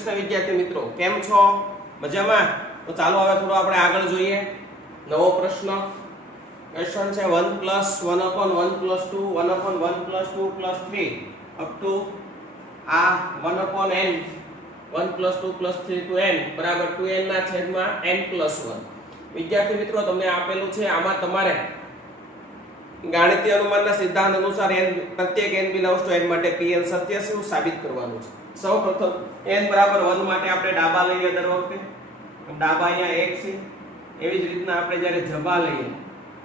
કૃષ્ણ વિદ્યાર્થી મિત્રો, કેમ છો? મજામાં? તો ચાલો હવે થોડું આપણે આગળ જોઈએ. નવો પ્રશ્ન ક્વેશ્ચન છે 1 + 1/1 + 2 1/1 + 2 + 3 અપ ટુ આ 1/n 1 + 2 + 3 to n બરાબર 2n ના છેદમાં n + 1. વિદ્યાર્થી મિત્રો, તમને આપેલું છે, આમાં તમારે ગાણિતીય અનુમાનના સિદ્ધાંત અનુસાર પ્રત્યેક n બિલોંગ્સ ટુ n માટે pn સત્ય છે એવું સાબિત કરવાનું છે. સૌપ્રથમ n બરાબર 1 માટે આપણે ડાબા લઈએ દર વખતે. ડાબા અહીંયા 1 છે. એવી જ રીતના આપણે જ્યારે જબા લઈએ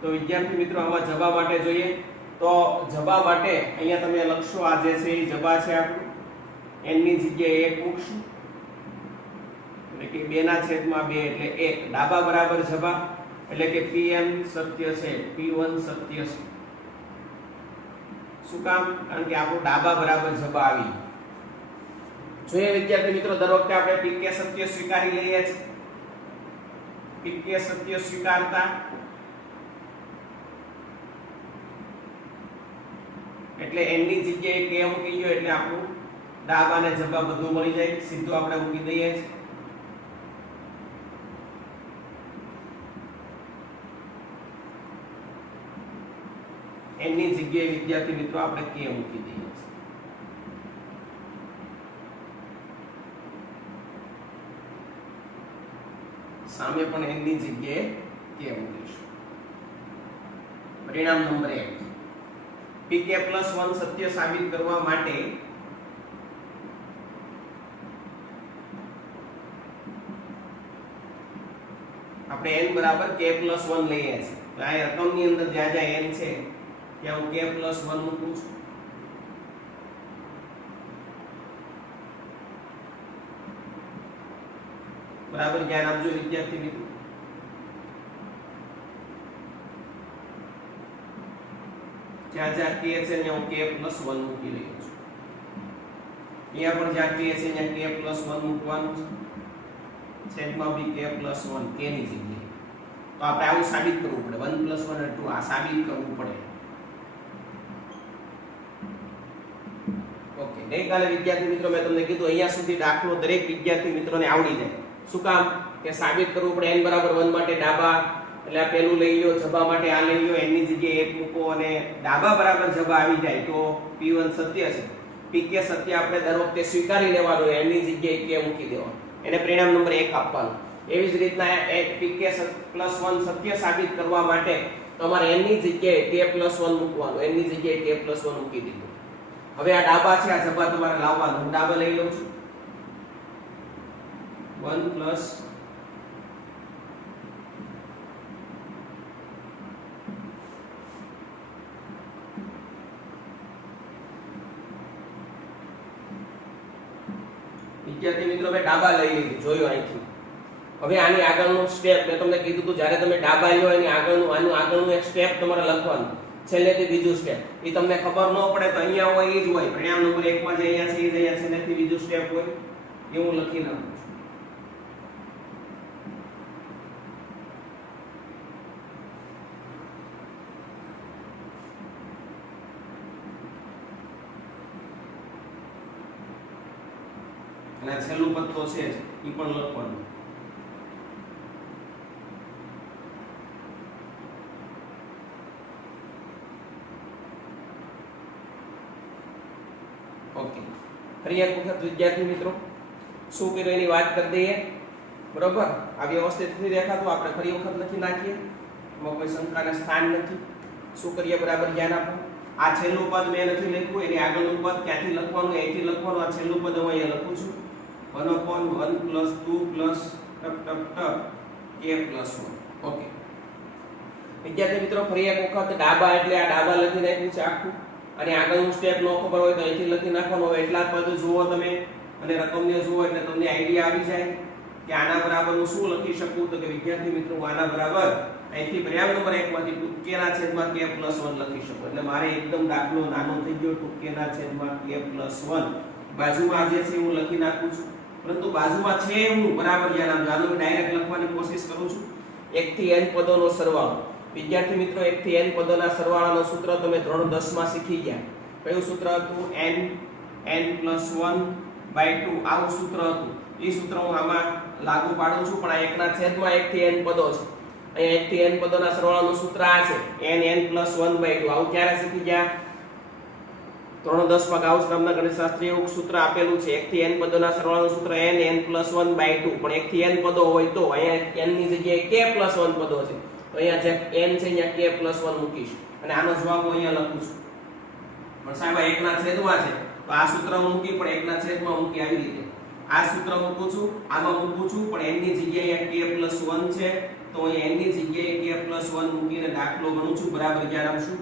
તો વિદ્યાર્થી મિત્રો આમાં જબા માટે જોઈએ તો જબા માટે અહીંયા તમે લખશો, આ જે છે એ જબા છે આપણું. n ની જગ્યાએ 1 મૂકશું એટલે કે 2 ના છેદમાં 2 એટલે 1. ડાબા બરાબર જબા એટલે કે pn સત્ય છે, p1 સત્ય છે. શું કામ? કારણ કે આપણું ડાબા બરાબર જબા આવી. જોઈએ વિદ્યાર્થી મિત્રો, દર વખતે આપણે pk સત્ય સ્વીકારી લઈએ છીએ. pk સત્ય સ્વીકારતા એટલે n ની જગ્યાએ k મૂકી દો એટલે આપણું ડાબા અને જબા બધું મળી જાય. સીધું આપણે મૂકી દઈએ છીએ. n ની જગ્યાએ વિદ્યાર્થી મિત્રો આપણે k મૂકી દઈએ છીએ. સામે પણ n ની જગ્યાએ k મૂકીશું. પરિણામ નંબર 1, pk + 1 સત્ય સાબિત કરવા માટે આપણે n બરાબર k + 1 લઈએ છીએ. આ રકમની અંદર જ્યાં જ્યાં n છે ત્યાં હું k + 1 મૂકું છું. બરાબર ધ્યાન આપજો વિદ્યાર્થી મિત્રો. જ્યાં જ્યાં k છે ત્યાં હું k + 1 મૂકી રહ્યો છું. અહીંયા પણ જ્યાં k છે ત્યાં k + 1 મૂકવાનું છે. છેદમાં બી k + 1 k ની જગ્યાએ. તો આપણે આવું સાબિત કરવું પડે. 1 + 1 = 2 આ સાબિત કરવું પડે. ઓકે, ગઈકાલે વિદ્યાર્થી મિત્રો મેં તમને કીધું અહીંયા સુધી દાખલો દરેક વિદ્યાર્થી મિત્રોને આવડી જાય. શું કામ? કે સાબિત કરવું પડે. n બરાબર 1 માટે ડાબા એટલે આ પેલું લઈ લો, જબા માટે આ લઈ લો, n ની જગ્યાએ 1 મૂકો અને ડાબા બરાબર જબા આવી જાય તો p1 સત્ય છે. pk સત્ય આપણે દર વખતે સ્વીકારી લેવાનું, n ની જગ્યાએ k મૂકી દેવાનું. એને પરિણામ નંબર 1 આપવાનું. એવી જ રીતના pk + 1 સત્ય સાબિત કરવા માટે તમારે n ની જગ્યાએ k + 1 મૂકવાનું. n ની જગ્યાએ k + 1 મૂકી દીધું. હવે આ ડાબા છે, આ જબા તમારે લાવવાનું. હું ડાબા લઈ લઉં છું. 1 + વિદ્યાર્થી મિત્રો મેં ડાબા લઈ લીધું, જોયું અહીંથી. હવે આની આગળનું સ્ટેપ મેં તમને કીધું હતું, જ્યારે તમે ડાબા લ્યો એની આગળનું આનું આગળનું એક સ્ટેપ તમારે લખવાનું. છેલ્લેથી બીજું સ્ટેપ. એ તમને ખબર ન પડે તો અહીંયા હોય એ જ હોય. પરિણામ નંબર 1 માં જે અહીંયા છે એ જ અહીંયા છેલ્લેથી બીજું સ્ટેપ હોય એવું લખી નાખું છું. અને છેલ્લું પદ તો છે એ પણ લખવાનું. ઓકે, ફરી એક વખત વિદ્યાર્થી મિત્રો શું કર્યું એની વાત કરી દઈએ. બરોબર, આ વ્યવસ્થિત નથી દેખાતું, આપણે ફરી વખત લખી નાખીએ. એમાં કોઈ શંકાને સ્થાન નથી. શું કરીએ? બરાબર ધ્યાન આપો. આ છેલ્લું પદ મેં નથી લખ્યું, એની આગળનું પદ ક્યાંથી લખવાનું? અહીંથી લખવાનું. આ છેલ્લું પદ હું અહીંયા લખું છું. 1/1 + 2 + k + 1. ઓકે વિદ્યાર્થી મિત્રો, ફરી એક વખત ડાબા એટલે આ ડાબા લખી નાખ્યું છે આખું. અને આગળનું સ્ટેપ ન ખબર હોય તો અહીંથી લખી નાખવાનું. હવે એટલા પદ જુઓ તમે અને રકમને જુઓ એટલે તમને આઈડિયા આવી જાય કે આના બરાબરનું શું લખી શકું. તો કે વિદ્યાર્થી મિત્રો, આના બરાબર અહીંથી પરિણામ નંબર 1 માંથી 2k ના છેદમાં k + 1 લખી શકો. એટલે મારે એકદમ દાખલો નાનો થઈ ગયો. 2k ના છેદમાં k + 1 બાજુમાં જે છે હું લખી નાખું છું. પરંતુ બાજુમાં છે હું બરાબર ધ્યાન આપજો. આનો ડાયરેક્ટ લખવાની કોશિશ કરું છું. 1 થી n પદોનો સરવાળો. વિદ્યાર્થી મિત્રો 1 થી n પદોના સરવાળાનું સૂત્ર તમે ધોરણ 10 માં શીખી ગયા. કયું સૂત્ર હતું? n n + 1/2 આવું સૂત્ર હતું. એ સૂત્ર હું આમાં લાગુ પાડું છું, પણ આ 1/1 થી n પદો છે. અહીંયા 1 થી n પદોના સરવાળાનું સૂત્ર આ છે n + 1/2. આવું ક્યારે શીખી ગયા? 3-10 માં ગાઉસ નામના ગણિતશાસ્ત્રીએ એવું સૂત્ર આપેલું છે 1 થી n પદોના સરવાળાનું સૂત્ર n + 1/2. પણ 1 થી n પદો હોય તો અહીંયા n ની જગ્યાએ k + 1 પદો છે, તો અહીંયા જે n છે અહીંયા k + 1 મૂકીશ અને આનો જવાબ હું અહીંયા લખું છું. પણ સાહેબ 1 ના છેદમાં છે તો આ સૂત્ર હું મૂકી, પણ 1 ના છેદમાં મૂકી આવી રીતે આ સૂત્ર મૂકું છું, આમાં મૂકું છું, પણ n ની જગ્યાએ k + 1 છે તો અહીંયા n ની જગ્યાએ k + 1 મૂકીને દાખલો ગણું છું. બરાબર ધ્યાન આપશું.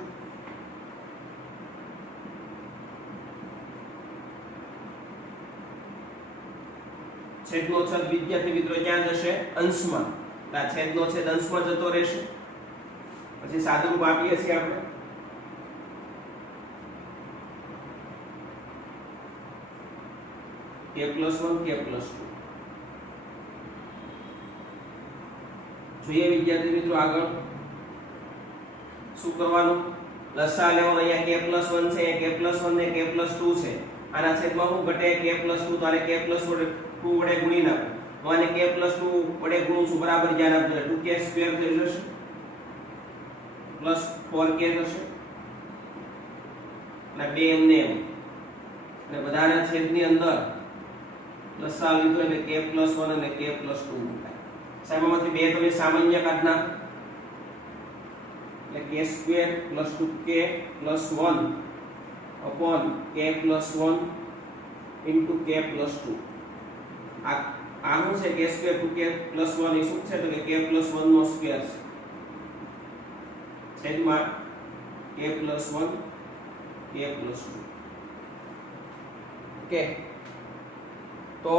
છેદનો છેદ વિદ્યાર્થી મિત્રો ક્યાં જશે? અંશમાં. આ છેદનો છેદ અંશમાં જતો રહેશે. પછી સાદુરૂપ આપીએ છીએ આપણે k + 1 k + 2. જોઈએ વિદ્યાર્થી મિત્રો આગળ શું કરવાનું? લસા લેવાનો. અહીંયા k + 1 છે, k + 1 ને k + 2 છે. આના છેદમાં શું ઘટે? k + 2. તો આને k + 2 વડે ગુણી નાખો. તો આને k + 2 વડે ગુણું છું. બરાબર ધ્યાન આપજો. 2k² થઈ જશે પ્લસ 4k થશે અને 2 એમને એમ, અને બધાના છેદની અંદર લસા લીધો એટલે k + 1 અને k + 2 મુકાય. સામામાંથી 2 તમે સામાન્ય કાઢ નાખો એટલે k² + 2k + 1 upon k + 1 into k + 2. આ શું છે? k² 2k + 1 એ શું છે? તો કે k + 1 નો સ્ક્વેર છે છેદમાં k + 1 k + 2. ઓકે, તો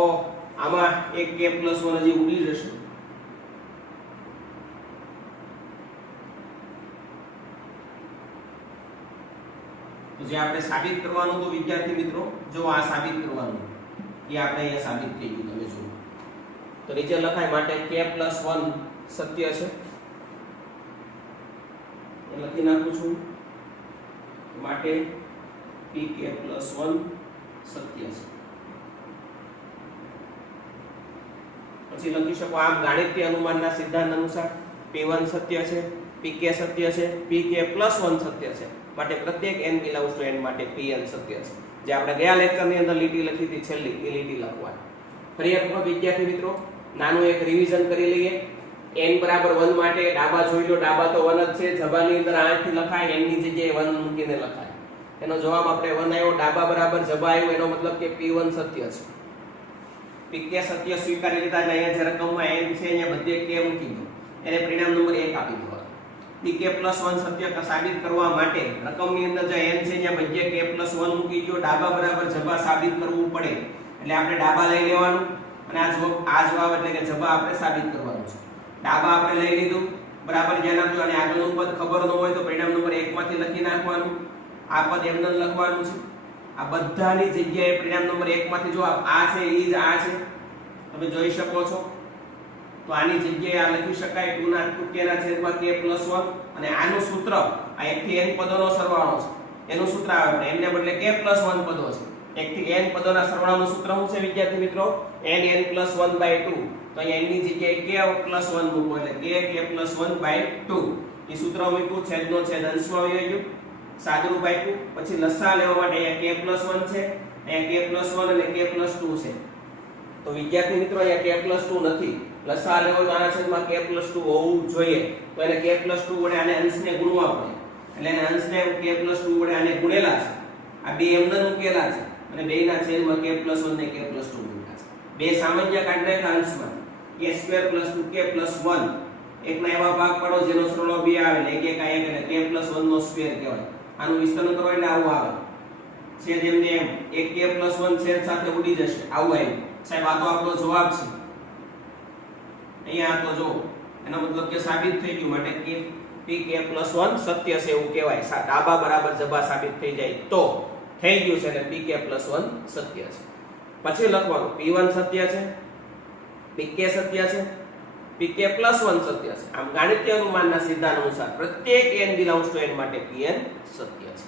આમાં એક k + 1 હજી ઉડી જશે. તો જે આપણે સાબિત કરવાનું તો વિદ્યાર્થી મિત્રો જો આ સાબિત કરવાનું એ આપણે અહીંયા સાબિત થઈ ગયું. તમે જુઓ તો નીચે લખાય માટે k + 1 સત્ય છે. લખી નાખું છું માટે pk + 1 સત્ય છે. પછી લખી શકો આમ ગાણિતિક અનુમાનના સિદ્ધાંત અનુસાર p1 સત્ય છે, pk સત્ય છે, pk + 1 સત્ય છે. માટે પ્રત્યેક n બિલોંગ્સ ટુ n માટે pn સત્ય છે. જે આપણે ગયા લેક્ચરની અંદર લીટી લખી હતી છેલ્લી એ લીટી લખવાની. ફરી એક વખત વિદ્યાર્થી મિત્રો નાનું એક રિવિઝન કરી લઈએ. n = 1 માટે ડાબા જોઈ લો. ડાબા તો 1 જ છે. જબાની અંદર 8 થી લખાય, n ની જગ્યાએ 1 મૂકીને લખાય. એનો જવાબ આપણે 1 આવ્યો. ડાબા બરાબર જબા આવ્યો, એનો મતલબ કે p1 સત્ય છે. pk સત્ય સ્વીકારી લીધા. અહીંયા જે રકમમાં n છે અહીંયા બધે k મૂકી દો. એને પરિણામ નંબર 1 આપી દો. pk + 1 સત્ય સાબિત કરવા માટે રકમની અંદર જે n છે અહીંયા બધે k + 1 મૂકી દો. ડાબા બરાબર જબા સાબિત કરવું પડે એટલે આપણે ડાબા લઈ લેવાનું અને આ જવાબ એટલે કે જબા આપણે સાબિત કરવાનું છે. ડાબા આપણે લઈ લીધું. બરાબર ધ્યાન આપજો. અને આગળનું પદ ખબર ન હોય તો પરિણામ નંબર 1 માંથી લખી નાખવાનું. આ પદ એમને લખવાનું છે. આ બધાની જગ્યાએ પરિણામ નંબર 1 માંથી જો આ છે ઈ જ આ છે તમે જોઈ શકો છો. તો આની જગ્યાએ આ લખી શકાય 2k ના છેદમાં k + 1 અને આનું સૂત્ર આ 1 થી n પદોનો સરવાળો છે. એનું સૂત્ર આવે પણ એમને બદલે k + 1 પદો છે. 1 થી n પદોના સરવાળાનું સૂત્ર શું છે વિદ્યાર્થી મિત્રો? n + 1/2. તો અહીંયા n ની જગ્યાએ k + 1 મૂકો એટલે k + 1/2. એ સૂત્ર મૂક્યું, છેદનો છેદ અંશમાં આવી ગયો, સાદુરૂપ આપ્યું. પછી લસા લેવા માટે અહીંયા k + 1 છે, અહીંયા k + 1 અને k + 2 છે. તો વિદ્યાર્થી મિત્રો અહીંયા k + 2 નથી. લસા લેવો તો આના છેદમાં k + 2 હોવું જોઈએ. તો એને k + 2 વડે આને અંશને ગુણવા પડે. એટલે એને અંશને k + 2 વડે આને ગુણેલા છે. આ બે એમને મૂકેલા છે અને બેયના છેદમાં k + 1 ને k + 2 મૂક્યા છે. બે સામાન્ય કાઢી નાખ્યા અંશમાં. k² + 2k + 1 એકના એવા ભાગ પાડો જેનો સરવાળો 2 આવે એટલે 1 1 એટલે k + 1 નો સ્ક્વેર કહેવાય. આનું વિસ્તરણ કરો એટલે આવું આવે. છેદ એમને એમ 1 k + 1 છેદ સાથે ઉડી જશે. આવું આવ્યું. સાહેબ આ તો આપણો જવાબ છે. અહીંયા તો જો એનો મતલબ કે સાબિત થઈ ગયું. માટે pk + 1 સત્ય છે એવું કહેવાય. ડાબા બરાબર જબા સાબિત થઈ જાય તો થઈ ગયું છે એટલે pk + 1 સત્ય છે. પછી લખવાનું p1 સત્ય છે, pk સત્ય છે, pk + 1 સત્ય છે. આમ ગાણિતિક અનુમાનના સિદ્ધાંત અનુસાર પ્રત્યેક n બિલોંગ્સ ટુ n માટે pn સત્ય છે.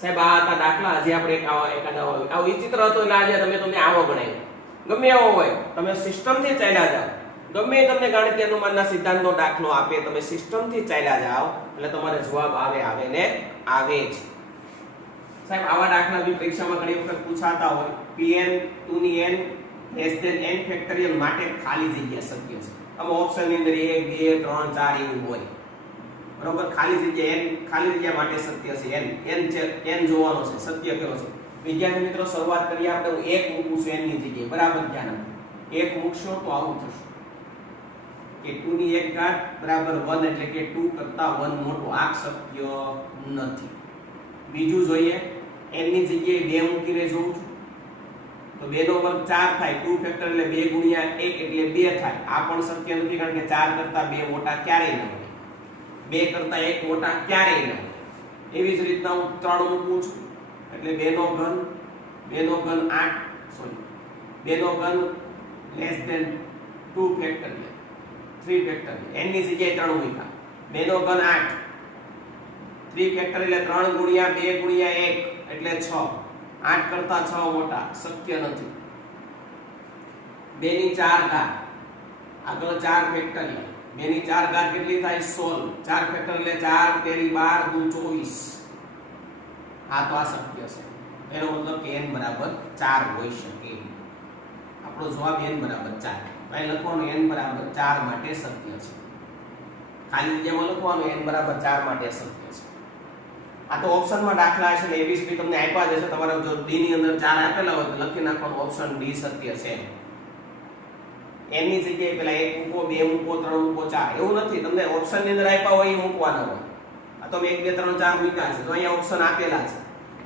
સાહેબ આ હતા દાખલા. આજે આપણે આવો વિચિત્ર હતો એટલે આજે તમે તમને આવો ગણાવ્યો. ગમે એવો હોય, તમે સિસ્ટમથી ચાલ્યા જાઓ, ગમે તમને ગાણિતીય અનુમાનના સિદ્ધાંતનો દાખલો આપે, તમે સિસ્ટમથી ચાલ્યા જાઓ એટલે તમારે જવાબ આવે ને આવે જ. સાહેબ આવા દાખલા બી પરીક્ષામાં ઘણી વખત પૂછાતા હોય. Pn 2 ની n less than n factorial માટે ખાલી જગ્યા શક્ય છે. આમાં ઓપ્શન ની અંદર 1 2 3 4 એવું હોય. બરોબર, ખાલી જગ્યા માટે સત્ય છે n જોવાનો છે, સત્ય કયો છે. વિદ્યાર્થી મિત્રો શરૂઆત કરીએ આપણે. હું 1 મૂકું છું n ની જગ્યાએ, બરાબર ધ્યાન આપો. 1 મૂકશો તો આવું થશે કે 2 ની 1 ઘાત બરાબર 1 એટલે કે 2 કરતા 1 મોટો. આ શક્ય નથી. બીજું જોઈએ, n ની જગ્યાએ 2 મૂકીને જોઉં છું તો 2 નો વર્ગ 4 થાય. 2 ફેક્ટર એટલે 2 ગુણ્યા 1 એટલે 2 થાય. આ પણ શક્ય નથી કારણ કે 4 કરતા 2 મોટા ક્યારેય ન હોય, 2 કરતા 1 મોટા ક્યારેય ન હોય. એવી જ રીતના હું 3 મૂકું છું એટલે 2 નો ઘન 8 સોરી 2 નો ઘન less than 2 factorial 3 factorial. n ની જગ્યાએ 3 મૂક્યા, 2 નો ઘન 8 3 ફેક્ટોરિયલ એટલે 3 ગુણ્યા 2 ગુણ્યા 1 એટલે 6. 8 કરતા 6 મોટા, શક્ય નથી. 2 ની 4 ઘાત આગળ 4 ફેક્ટોરિયલ. 2 ની 4 ઘાત કેટલી થાય? 16. 4 ફેક્ટોરિયલ એટલે 4 તેરી 12 દુ 24. આ તો આ શક્ય છે. એનો મતલબ કે n બરાબર 4 હોઈ શકે. આપણો જવાબ n બરાબર 4. અહીં લખવાનું n બરાબર 4 માટે શક્ય છે. ખાલી જગ્યામાં લખવાનું n બરાબર 4 માટે શક્ય છે. આ તો ઓપ્શનમાં દાખલા છે ને એબીસીડી તમને આપ્યા જ હશે. તમારે જો d ની અંદર 4 આપેલા હોય તો લખી નાખવાનું ઓપ્શન d સત્ય છે. n ની જગ્યાએ પેલા 1 મૂકો, 2 મૂકો, 3 મૂકો, 4 એવું નથી. તમને ઓપ્શન ની અંદર આપ્યા હોય એ મૂકવાના હોય. આ તો 1 2 3 4 મૂક્યા છે તો અહીંયા ઓપ્શન આપેલા છે.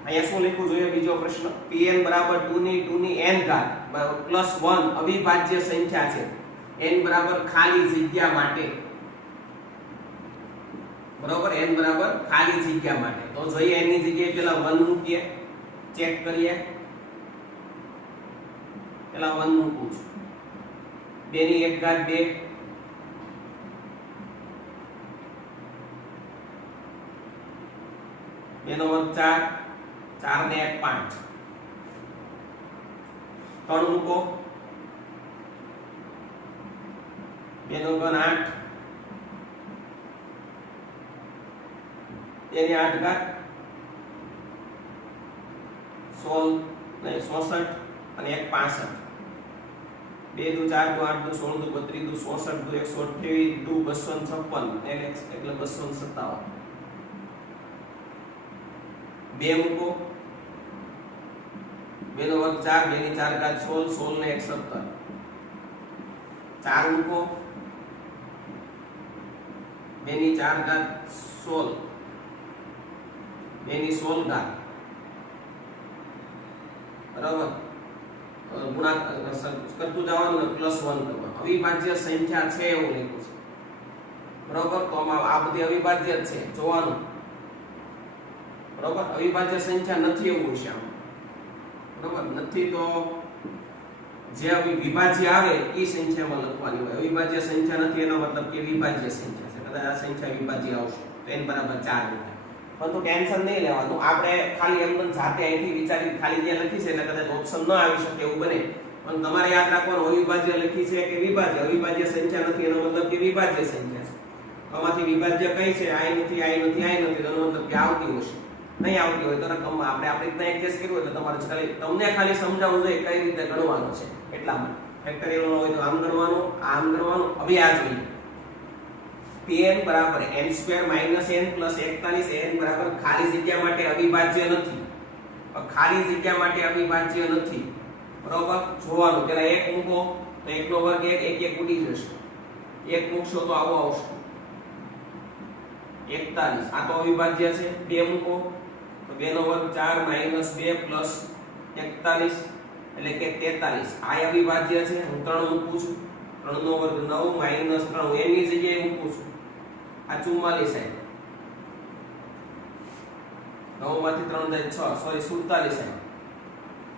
અહીંયા શું લખવું જોઈએ? બીજો પ્રશ્ન, Pn બરાબર 2 ની n ઘાત પ્લસ 1 અવિભાજ્ય સંખ્યા છે. n બરાબર ખાલી જગ્યા માટે, બરોબર, n બરાબર ખાલી જગ્યા માટે. તો જોઈએ n ની જગ્યાએ પેલા 1 મૂકીએ, ચેક કરીએ. પેલા 1 મૂકું છું, 2 ની 1 ઘાત 2 2 નો વર્ગ 4 4 ને 1 5 3 મૂકો, 2 નો ઘન 8 2 ની 8 ઘાત 16 ને 66 અને 1 65. 2 દુ 4 દુ 8 દુ 16 દુ 32 દુ 66 દુ 128 દુ 256 nx એટલે 257. 2 મૂકો, 2 નો વર્ગ 4 2 ની 4 ઘાત 16 16 ને 117. 4 મૂકો, 2 ની 4 ઘાત 16 2 ની 16 ઘાત, બરાબર, ગુણાકાર કરતું જવાનું ને પ્લસ 1 કરવાનું. અવિભાજ્ય સંખ્યા છે એવું લખ્યું છે, બરાબર. તો આ બધી અવિભાજ્ય જ છે જોવાનું, બરાબર. અવિભાજ્ય સંખ્યા નથી એવું છે આમ, બરાબર. નથી તો જે વિભાજ્ય આવે એ સંખ્યામાં લખવાની હોય. અવિભાજ્ય સંખ્યા નથી એનો મતલબ કે વિભાજ્ય સંખ્યા છે. કદાચ આ સંખ્યા વિભાજ્ય આવશે તો n બરાબર 4 થાય. પરંતુ ટેન્શન નહીં લેવાનું. આપણે ખાલી એમ પણ જાતે અહીંથી વિચારી ખાલી જે લખી છે એટલે કદાચ ઓપ્શન ન આવી શકે એવું બને. પણ તમારે યાદ રાખવાનું અવિભાજ્ય લખી છે કે વિભાજ્ય. અવિભાજ્ય સંખ્યા નથી એનો મતલબ કે વિભાજ્ય સંખ્યા છે. આમાંથી વિભાજ્ય કઈ છે? આઈ નથી, આઈ નથી, આઈ નથી. એનો મતલબ કે આવતી હશે. નહીં આવતી હોય તો રકમમાં આપણે આપણી રીતના એડજસ્ટ કર્યું હોય તો તમારે ખાલી તમને ખાલી સમજાવવું જોઈએ કઈ રીતે ગણવાનું છે. એટલા માટે ફેક્ટોરિયલ હોય તો આમ ગણવાનું, આમ ગણવાનું. હવે આ જોઈએ, Pn બરાબર n² - n + 41. n બરાબર ખાલી જગ્યા માટે અવિભાજ્ય નથી. ખાલી જગ્યા માટે અવિભાજ્ય નથી, બરાબર. જોવાનું, પેલા 1 મૂકો તો 1 નો વર્ગ 1 1 ઉડી જશે. 1 મૂકશો તો આવો આવશે 41. આ તો અવિભાજ્ય છે. 2 મૂકો તો 2 નો વર્ગ 4 - 2 + 41 એટલે કે 43. આ અવિભાજ્ય છે. હું 3 મૂકું છું, 3 નો વર્ગ 9 - 3 n ની જગ્યાએ મૂકું છું. આ 44 છે. 9 માંથી 3 જાય 6, સોરી 47 છે.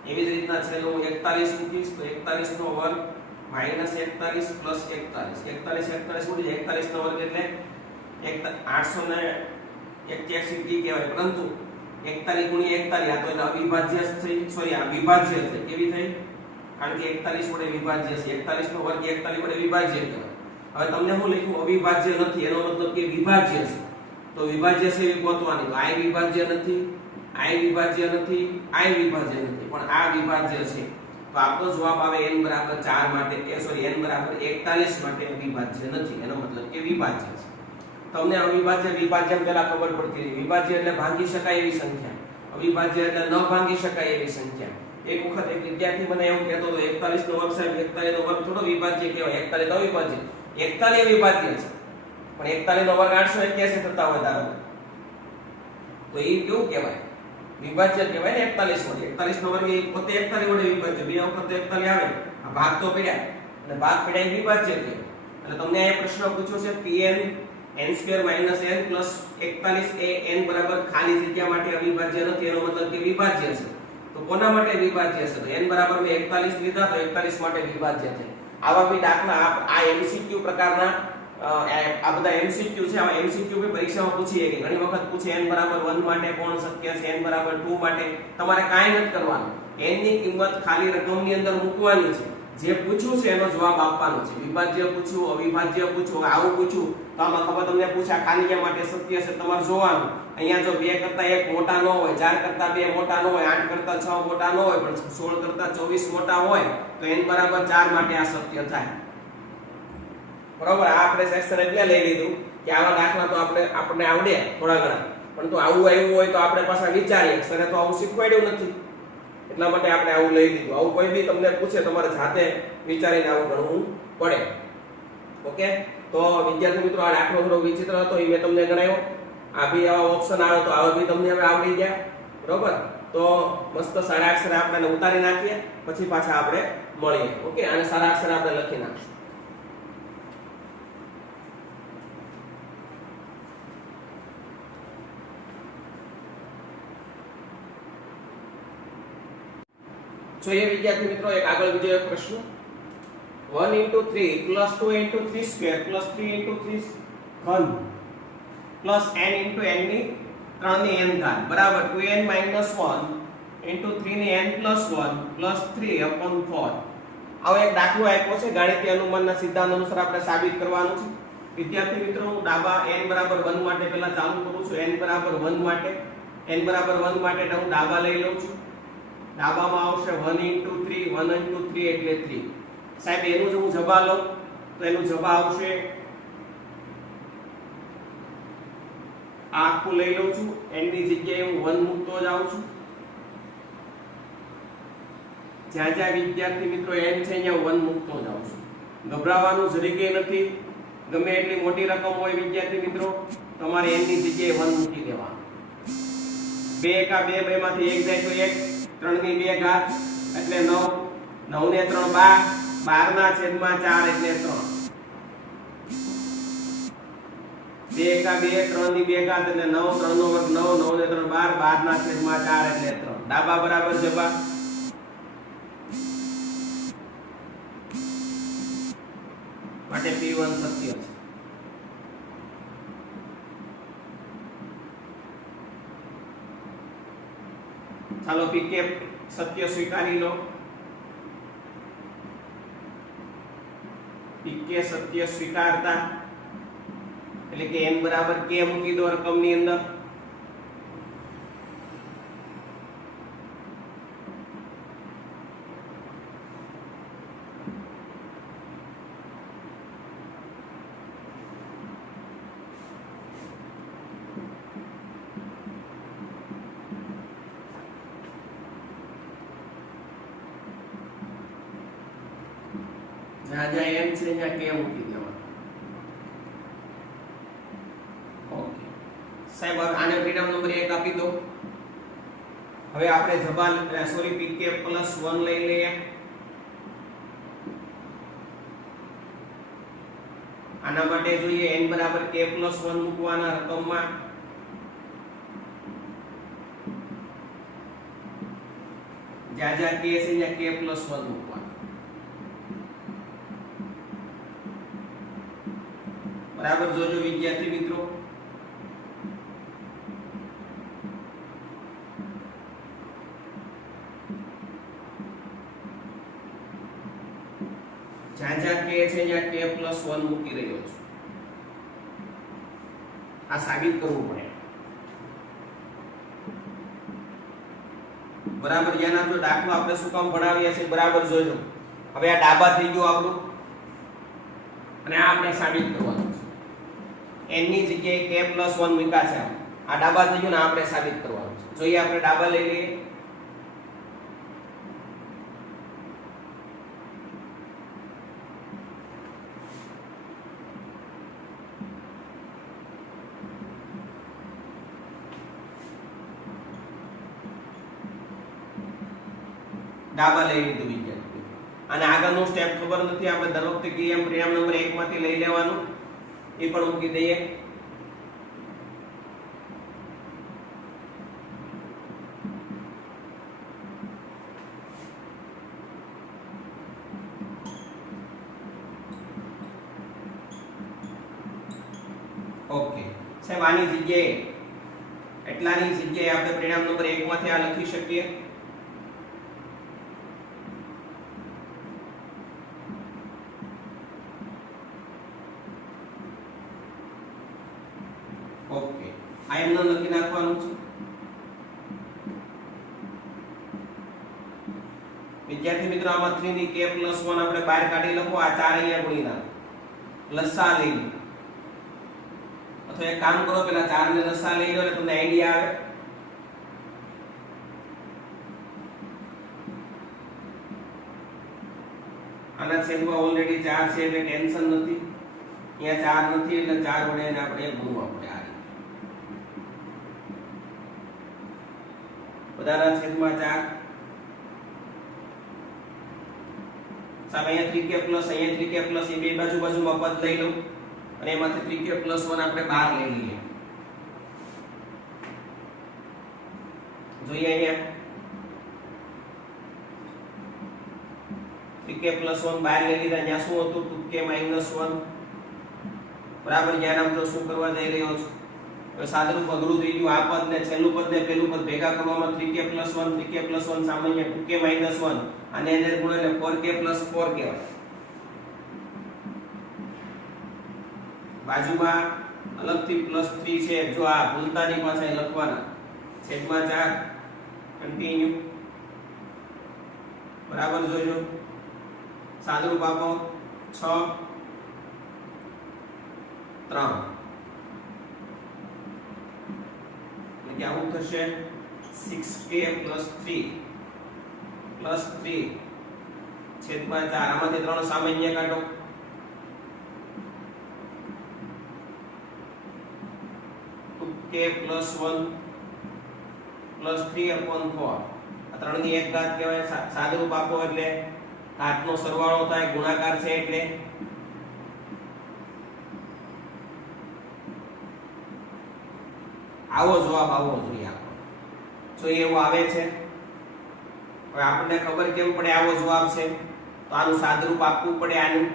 એવી જ રીતના છેલ્લું 41 મૂકીશ તો 41 નો વર્ગ - 41 + 41. 41 ઉડી જાય. 41 નો વર્ગ એટલે 881 કી કહેવાય. પરંતુ 41 × 41 આ તો અવિભાજ્ય થઈ, સોરી આ વિભાજ્ય થઈ. કેવી થઈ? કારણ કે 41 વડે વિભાજ્ય છે. 41 નો વર્ગ 41 વડે વિભાજ્ય કહેવાય. હવે તમને હું લખ્યું અવિભાજ્ય નથી, એનો મતલબ કે વિભાજ્ય છે. તો વિભાજ્ય છે એ ગોતવાની. તો I વિભાજ્ય નથી, I વિભાજ્ય નથી, I વિભાજ્ય નથી, પણ આ વિભાજ્ય છે. તો આપણો જવાબ આવે n બરાબર 4 માટે n બરાબર 41 માટે અવિભાજ્ય નથી. એનો મતલબ કે વિભાજ્ય છે. તમને અવિભાજ્ય વિભાજ્ય પહેલા ખબર પડતી હતી. વિભાજ્ય એટલે ભાંગી શકાય એવી સંખ્યા, અવિભાજ્ય એટલે ન ભાંગી શકાય એવી સંખ્યા. એક વખત એક વિદ્યાર્થી મને એવું કહેતો હતો 41 નો વર્ગ સાહેબ 41 નો વર્ગ થોડો વિભાજ્ય કહેવાય, 41 અવિભાજ્ય. 41 વિભાજ્ય છે, પણ 41 નો વર્ગ 881 થતા હોય ધારો તો એ કેવું કહેવાય? વિભાજ્ય કહેવાય ને 41 વડે. 41 નો વર્ગ એ પોતે 41 વડે વિભાજ્ય, બે વખત 41 આવે, આ ભાગ તો પડ્યા અને ભાગ પડ્યા એ વિભાજ્ય કહેવાય. એટલે તમને આ પ્રશ્ન પૂછ્યો છે Pn n² - n + 41 એ n બરાબર ખાલી જગ્યા માટે અવિભાજ્ય નથી, એનો મતલબ કે વિભાજ્ય છે. તો કોના માટે વિભાજ્ય છે? તો n બરાબર મેં 41 લીધા તો 41 માટે વિભાજ્ય છે. આવા બી દાખલા આ MCQ પ્રકારના આ બધા MCQ છે. આ MCQ બી પરીક્ષામાં પૂછીએ કે ઘણી વખત પૂછે n બરાબર 1 માટે કોણ શક્ય છે, n બરાબર 2 માટે. તમારે કાંઈ નથી કરવાનું, n ની કિંમત ખાલી રકમની અંદર મૂકવાની છે. જે પૂછ્યું છે એનો જવાબ આપવાનો છે. વિભાજ્ય પૂછ્યું, અવિભાજ્ય પૂછ્યું, આવું પૂછ્યું તો આમાં ખબર તમને પૂછ્યા ખાલી જગ્યા માટે શક્ય છે તમારે જોવાનું. અહીંયા જો 2 કરતા 1 મોટા ન હોય, 4 કરતા 2 મોટા ન હોય, 8 કરતા 6 મોટા ન હોય, પણ 16 કરતા 24 મોટા હોય તો n બરાબર 4 માટે આ શક્ય થાય. બરોબર? આ આપણે સેક્શન એટલે લઈ લીધું કે આવા દાખલા તો આપણને આવડે થોડા ઘણા, પણ તો આવું આવ્યું હોય તો આપણે પાછા વિચારીએ. સરે તો આવું શીખવાડ્યું નથી એટલા માટે આપણે આવું લઈ લીધું. આવું કોઈ બી તમને પૂછે તમારે જાતે વિચારીને આવું ગણવું પડે. ઓકે? તો વિદ્યાર્થી મિત્રો આ દાખલો થોડો વિચિત્ર હતો એ મેં તમને ગણાવ્યો. આ બી આવા ઓપ્શન આવે તો આવા બી તમને હવે આવડી ગયા. બરોબર? તો મસ્ત સારા અક્ષરે આપણે ઉતારી નાખીએ, પછી પાછા આપણે મળીએ. ઓકે? અને સારા અક્ષરે આપણે લખી નાખીએ. જોઈએ વિદ્યાર્થી મિત્રો એક આગળ બીજો એક પ્રશ્ન 1 * 3 + 2 * 3² + 3 * 3 ઘન પ્લસ n * n ની 3 ની n ઘાત બરાબર 2n - 1 * 3 ની n + 1 + 3/4. આવો એક દાખલો આપ્યો છે. ગાણિતીય અનુમાનના સિદ્ધાંત અનુસાર આપણે સાબિત કરવાનું છે. વિદ્યાર્થી મિત્રો હું ડાબા n = 1 માટે પહેલા ચાલુ કરું છું. n = 1 માટે હું ડાબા લઈ લઉં છું. ડાબામાં આવશે 1 * 3 1 * 3 એટલે 3. સાહેબ એનું જો હું જવાબ લઉં તો એનું જવાબ આવશે આખું લઈ લઉં છું. n ની જગ્યાએ હું 1 મૂકતો જાઉં છું. જ્યાં જ્યાં વિદ્યાર્થી મિત્રો n છે અહીંયા 1 મૂકતો જાઉં છું. ગભરાવાનું જરીકે નથી. ગમે એટલી મોટી રકમ હોય વિદ્યાર્થી મિત્રો તમારે n ની જગ્યાએ 1 મૂકી દેવાનું. 2 એકા 2 બેમાંથી 1 જાય તો 1, 3 ની 2 ઘાત એટલે 9, 9 ને 3 12, 12 ના છેદમાં 4 એટલે 3. 2 એકા 2, 3 ની 2 ઘાત એટલે 9, 3 નો વર્ગ 9, 9 ને 3 12, 12 ના છેદમાં 4 એટલે 3. ડાબા બરાબર જવાબ. માટે P1 સત્ય છે. ચાલો PK સત્ય સ્વીકારી લો. PK સત્ય સ્વીકારતા એટલે કે n બરાબર k મૂકી દો રકમની અંદર. જ્યાં જ્યાં n છે ત્યાં k મૂકી દેવાનું. ઓકે સાહેબ આને ફ્રીડમ નંબર 1 આપી દો. હવે આપણે જવાબ સોરી PK +1 લઈ લઈએ. આના માટે જોઈએ n બરાબર k + 1 મૂકવાના રકમમાં. જ્યાં જ્યાં k છે ત્યાં k + 1 મૂકવાનું. બરાબર જોજો વિદ્યાર્થી મિત્રો. 1 મૂકી રહ્યો છું. આ સાબિત કરવું પડે. બરાબર ધ્યાન આપજો. દાખલો આપણે શું કામ ભણાવીએ છીએ બરાબર જોજો. હવે આ ડાબા થઈ ગયું આપણું અને આ આપણે સાબિત કરવાનું છે. n ની જગ્યાએ k + 1 મૂક્યા છે. આ ડાબા થઈ ગયું ને આપણે સાબિત કરવાનું છે. જોઈએ આપણે ડાબા લઈ લઈએ. ડાબા લઈ લીધું વિદ્યાર્થી. અને આગળનું સ્ટેપ ખબર નથી, આપણે દર વખતે કહીએ એમ પરિણામ નંબર 1 માંથી લઈ લેવાનું. એ પણ મૂકી દઈએ. ઓકે સાહેબ, આની જગ્યાએ એટલાની જગ્યાએ આપણે પરિણામ નંબર 1 માંથી આ લખી શકીએ. ઓકે, આ એમ લખી નાખવાનું છે. વિદ્યાર્થી મિત્રો, આમાં 3 ની k + 1 આપણે બહાર કાઢી લખો. આ 4 અહીંયા ગુણી નાખો. લસા લઈ લો, અથવા એક કામ કરો, પેલા 4 ને લસા લઈ લો એટલે તમને આઈડિયા આવે. આના છેદમાં ઓલરેડી 4 છે એટલે ટેન્શન નથી. અહીંયા 4 નથી એટલે 4 વડે એને આપણે ગુણવું પડે. બધાના છેદમાં 4. સાહેબ અહીંયા 3k પ્લસ અહીંયા 3k પ્લસ એ બે બાજુમાં પદ લઈ લઉં અને એમાંથી 3k + 1 આપણે બહાર લઈ લઈએ. જોઈએ અહીંયા 3k + 1 બહાર લઈ લીધા. ત્યાં શું હતું? 2k - 1. બરાબર ધ્યાન આપજો શું કરવા જઈ રહ્યો છું. સાદરૂપ અઘરું થઈ ગયું. આ પદ ને છેલ્લું પદ ને પેલું પદ ભેગા કરવામાં 3k + 1 3k + 1 સામાન્ય 2k - 1 આને અંદર ગુણો એટલે 4k + 4 કહેવાય. બાજુમાં અલગથી +3 છે, જો આ ભૂલતાની પાસે લખવાના. છેદમાં 4 કન્ટિન્યુ. બરાબર જોજો. સાદરૂપ આપો 6 3 એટલે આવું થશે 6k + 3 છેદમાં 4. આમાંથી 3 સામાન્ય કાઢો. k + 1 + 3/4. આ 3 ની 1 ઘાત કહેવાય. સાદરૂપ આપો એટલે ઘાતનો સરવાળો થાય, ગુણાકાર છે એટલે આવો જવાબ આવવો જોઈએ. જો એવો આવે છે. હવે આપણને ખબર કેમ પડે આવો જવાબ છે? તો આનું સાદરૂપ આપવું પડે. આનું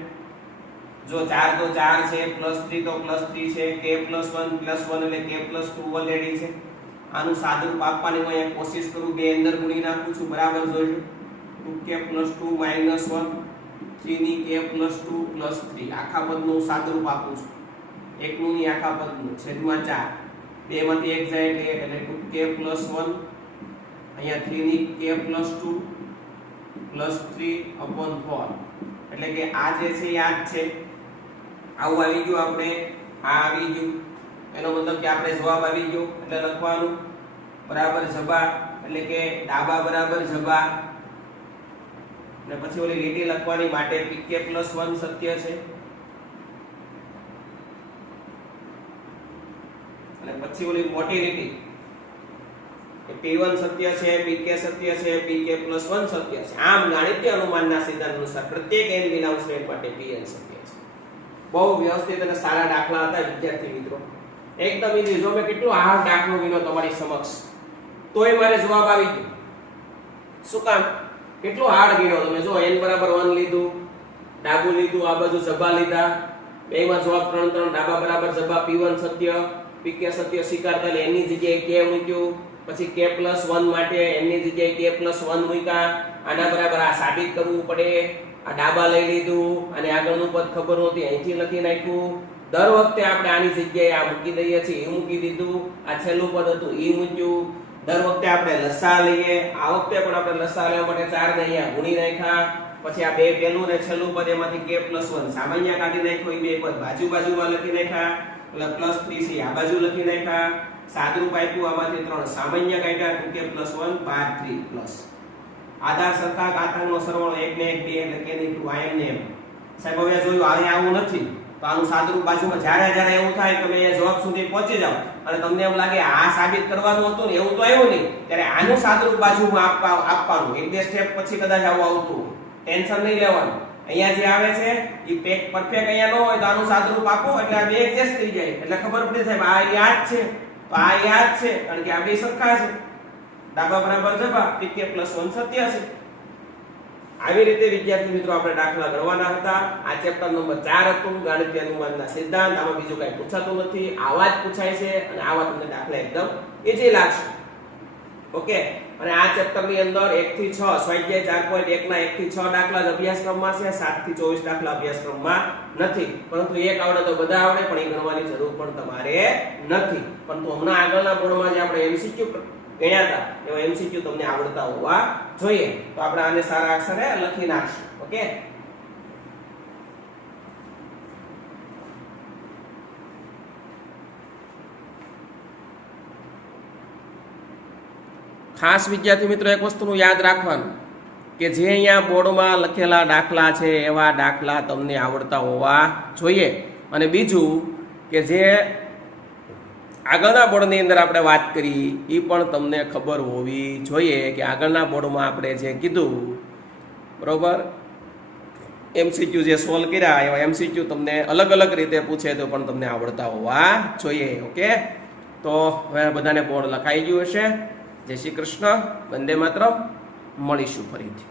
જો 4 તો 4 છે, +3 તો +3 છે, k + 1 એટલે k + 2 ઓલરેડી છે. આનું સાદરૂપ આપવાની હું અહીંયા કોશિશ કરું. બે અંદર ગુણી નાખું છું. બરાબર જોજો. 2k + 2 - 1 3 ની k + 2 + 3 આખા પદનું સાદરૂપ આપું છું. એકનું ની આખા પદનું છેદમાં 4. બે માંથી એક જાય એટલે 2k + 1 અહીંયા 3 ની k + 2 + 3/4 એટલે કે આ જે છે એ આ જ છે. આવું આવી ગયું. આપણે આ આવી ગયું એનો મતલબ કે આપણે જવાબ આવી ગયો એટલે લખવાનું બરાબર જબા એટલે કે ડાબા બરાબર જબા. અને પછી ઓલી લીટી લખવાની માટે pk + 1 સત્ય છે અને પછી ઓલી મોટી લીટી p1 સત્ય છે, pk સત્ય છે, pk + 1 સત્ય છે. આમ ગાણિતીય અનુમાનના સિદ્ધાંત અનુસાર પ્રત્યેક n વિના સ્ટેપ માટે pn સત્ય છે. બહુ વ્યવસ્થિત અને સારા દાખલા હતા વિદ્યાર્થી મિત્રો. એકદમ ઈઝી. જો મેં કેટલો હાર્ડ દાખલો ગણ્યો તમારી સમક્ષ તોય મારે જવાબ આવી ગયો. શું કામ? કેટલો હાર્ડ ગણ્યો તમે. જો n = 1 લીધું, ડાબું લીધું, આ બાજુ જબા લીધા, બેમાં જવાબ 3 3. ડાબા બરાબર જબા, p1 સત્ય, pk સત્ય સ્વીકારતા એટલે n ની જગ્યાએ k મૂક્યું. પછી k + 1 માટે n ની જગ્યાએ k + 1 મૂક્યા. આના બરાબર આ સાબિત કરવું પડે. આ ડાબા લઈ લીધું અને આગળનું પદ ખબર નહોતી અહીંથી લખી નાખ્યું. દર વખતે આપણે આની જગ્યાએ આ મૂકી દઈએ છીએ, એ મૂકી દીધું. આ છેલ્લું પદ હતું એ મૂક્યું. દર વખતે આપણે લસા લઈએ, આ વખતે પણ આપણે લસા લેવા માટે 4 ને અહીંયા ગુણી નાખ્યા. પછી આ બે પહેલું ને છેલ્લું પદ એમાંથી k+1 સામાન્ય કાઢી નાખ્યો. એ બે પદ બાજુમાં લખી નાખ્યા. એટલે +3c આ બાજુ લખી નાખ્યા. સાદરૂપ આપ્યું, આમાંથી 3 સામાન્ય કાઢ્યા. 2k+1 = 3+. આધાર સરખા ઘાતાંકનો સરવાળો 1 ને 1 2 એટલે k ની 2 im ને m. સાહેબ હવે જોયું અહીં આવું નથી તો આનું સાદરૂપ બાજુમાં જ્યારે એવું થાય તમે એ જવાબ સુધી પહોંચી જાવ અને તમને એમ લાગે આ સાબિત કરવાનું હતું ને એવું તો આવ્યું નહીં, ત્યારે આનું સાદરૂપ બાજુમાં આપવાનું. એક બે સ્ટેપ પછી કદાચ આવું આવતું, ટેન્શન નહીં લેવાનું. અહીંયા જે આવે છે એ પરફેક્ટ અહીંયા ન હોય તો આનું સાદરૂપ આપો એટલે આ બે એડજસ્ટ થઈ જાય, એટલે ખબર પડી સાહેબ આ યાદ છે તો આ યાદ છે, કારણ કે આ બે સરખા છે. ડાબા બરાબર જબા, k+1 સત્ય છે. આવી રીતે વિદ્યાર્થી મિત્રો આપણે દાખલા ગણવાના હતા. આ ચેપ્ટર નંબર 4 હતું, ગાણિતીય અનુમાનના સિદ્ધાંત. આમાં બીજું કઈ પૂછાતું નથી, આવા જ પૂછાય છે અને આવા તમને દાખલા એકદમ ઈઝી લાગશે. ઓકે, અને આ ચેપ્ટર ની અંદર 1 થી 6 સ્વાધ્યાય 4.1 ના 1 થી 6 દાખલા જ અભ્યાસક્રમમાં છે. 7 થી 24 દાખલા અભ્યાસક્રમમાં નથી, પરંતુ એક આવડે તો બધા આવડે, પણ એ ગણવાની જરૂર પણ તમારે નથી. પરંતુ હમણાં આગળના બોર્ડમાં જે આપણે MCQ ગણ્યા હતા એવા MCQ તમને આવડતા હોવા જોઈએ. તો આપણે આને સારા અક્ષરે લખી નાખશું. ઓકે, ખાસ વિદ્યાર્થી મિત્રો એક વસ્તુનું યાદ રાખવાનું કે જે અહીંયા બોર્ડમાં લખેલા દાખલા છે એવા દાખલા તમને આવડતા હોવા જોઈએ. અને બીજું કે જે આગળના બોર્ડની અંદર આપણે વાત કરી એ પણ તમને ખબર હોવી જોઈએ કે આગળના બોર્ડમાં આપણે જે કીધું બરોબર MCQ જે સોલ્વ કર્યા એવા MCQ તમને અલગ અલગ રીતે પૂછે તો પણ તમને આવડતા હોવા જોઈએ. ઓકે, તો હવે બધાને બોર્ડ લખાઈ ગયું હશે. જય શ્રી કૃષ્ણ, વંદે માતરમ. મળીશું ફરીથી.